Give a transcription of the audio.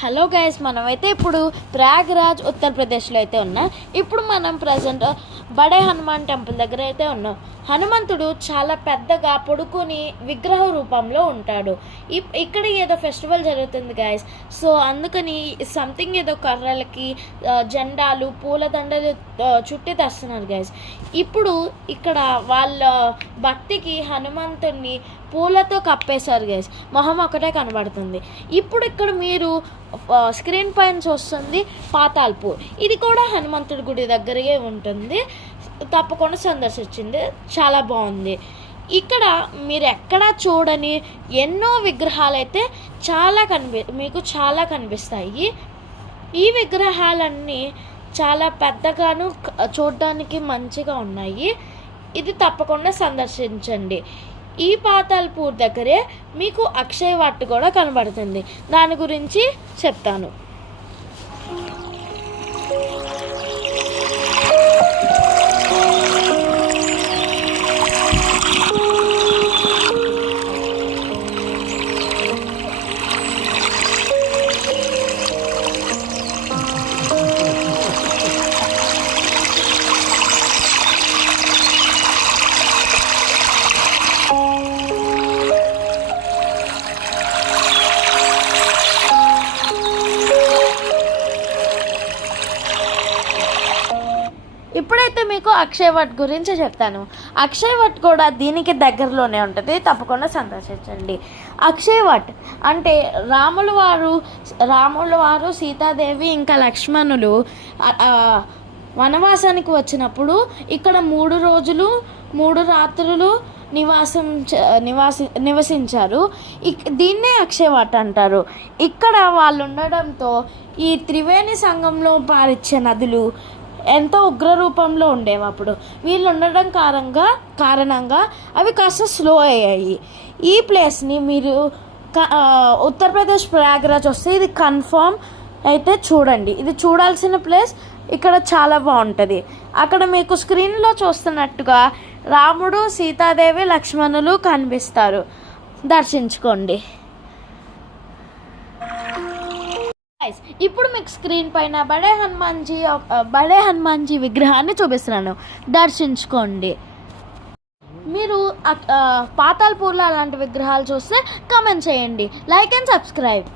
Hello guys, మనమైతే ఇప్పుడు ప్రయాగ్రాజ్ ఉత్తరప్రదేశ్లో అయితే ఉన్నాం. ఇప్పుడు మనం ప్రజెంట్ బడే హనుమాన్ టెంపుల్ దగ్గర అయితే ఉన్నాం. హనుమంతుడు చాలా పెద్దగా పొడుకుని విగ్రహ రూపంలో ఉంటాడు. ఇక్కడ ఏదో ఫెస్టివల్ జరుగుతుంది గైస్. సో అందుకని సంథింగ్ ఏదో కర్రలకి జెండాలు పూలదండలు చుట్టి తెస్తున్నారు గైస్. ఇప్పుడు ఇక్కడ వాళ్ళ భక్తికి హనుమంతుడిని పూలతో కప్పేశారు గైస్. మొహం ఒకటే కనబడుతుంది. ఇప్పుడు ఇక్కడ మీరు స్క్రీన్ పైన చూస్తుంది పాతాల్పూర్. ఇది కూడా హనుమంతుడి గుడి దగ్గరే ఉంటుంది. తప్పకుండా సందర్శించింది, చాలా బాగుంది. ఇక్కడ మీరు ఎక్కడా చూడని ఎన్నో విగ్రహాలు అయితే మీకు చాలా కనిపిస్తాయి. ఈ విగ్రహాలన్నీ చాలా పెద్దగాను చూడడానికి మంచిగా ఉన్నాయి. ఇది తప్పకుండా సందర్శించండి. ఈ పాతాల్పూర్ దగ్గరే మీకు అక్షయ్ వట్ కూడా కనబడుతుంది. దాని గురించి చెప్తాను. ఇప్పుడైతే మీకు అక్షయ్ వట్ గురించి చెప్తాను. అక్షయ్ వట్ కూడా దీనికి దగ్గరలోనే ఉంటుంది, తప్పకుండా సందర్శించండి. అక్షయ్ వట్ అంటే రాముల వారు సీతాదేవి ఇంకా లక్ష్మణులు వనవాసానికి వచ్చినప్పుడు ఇక్కడ 3 రోజులు 3 రాత్రులు నివసించారు. దీన్నే అక్షయ్ వట్ అంటారు. ఇక్కడ వాళ్ళు ఉండడంతో ఈ త్రివేణి సంగంలో పారిచ్చే నదులు ఎంతో ఉగ్ర రూపంలో ఉండేవి. అప్పుడు వీళ్ళు ఉండడం కారణంగా అవి కాస్త స్లో అయ్యాయి. ఈ ప్లేస్ని మీరు ఉత్తరప్రదేశ్ ప్రయాగ్రాజ్ వస్తే ఇది కన్ఫర్మ్ అయితే చూడండి. ఇది చూడాల్సిన ప్లేస్. ఇక్కడ చాలా బాగుంటుంది. అక్కడ మీకు స్క్రీన్లో చూస్తున్నట్టుగా రాముడు సీతాదేవి లక్ష్మణులు కనిపిస్తారు. దర్శించుకోండి. ఇప్పుడు మీకు స్క్రీన్ పైన బడే హనుమాన్జీ విగ్రహాన్ని చూపిస్తున్నాను. దర్శించుకోండి. మీరు పాతాల్పూర్లో అలాంటి విగ్రహాలు చూస్తే కామెంట్ చేయండి. Like and subscribe.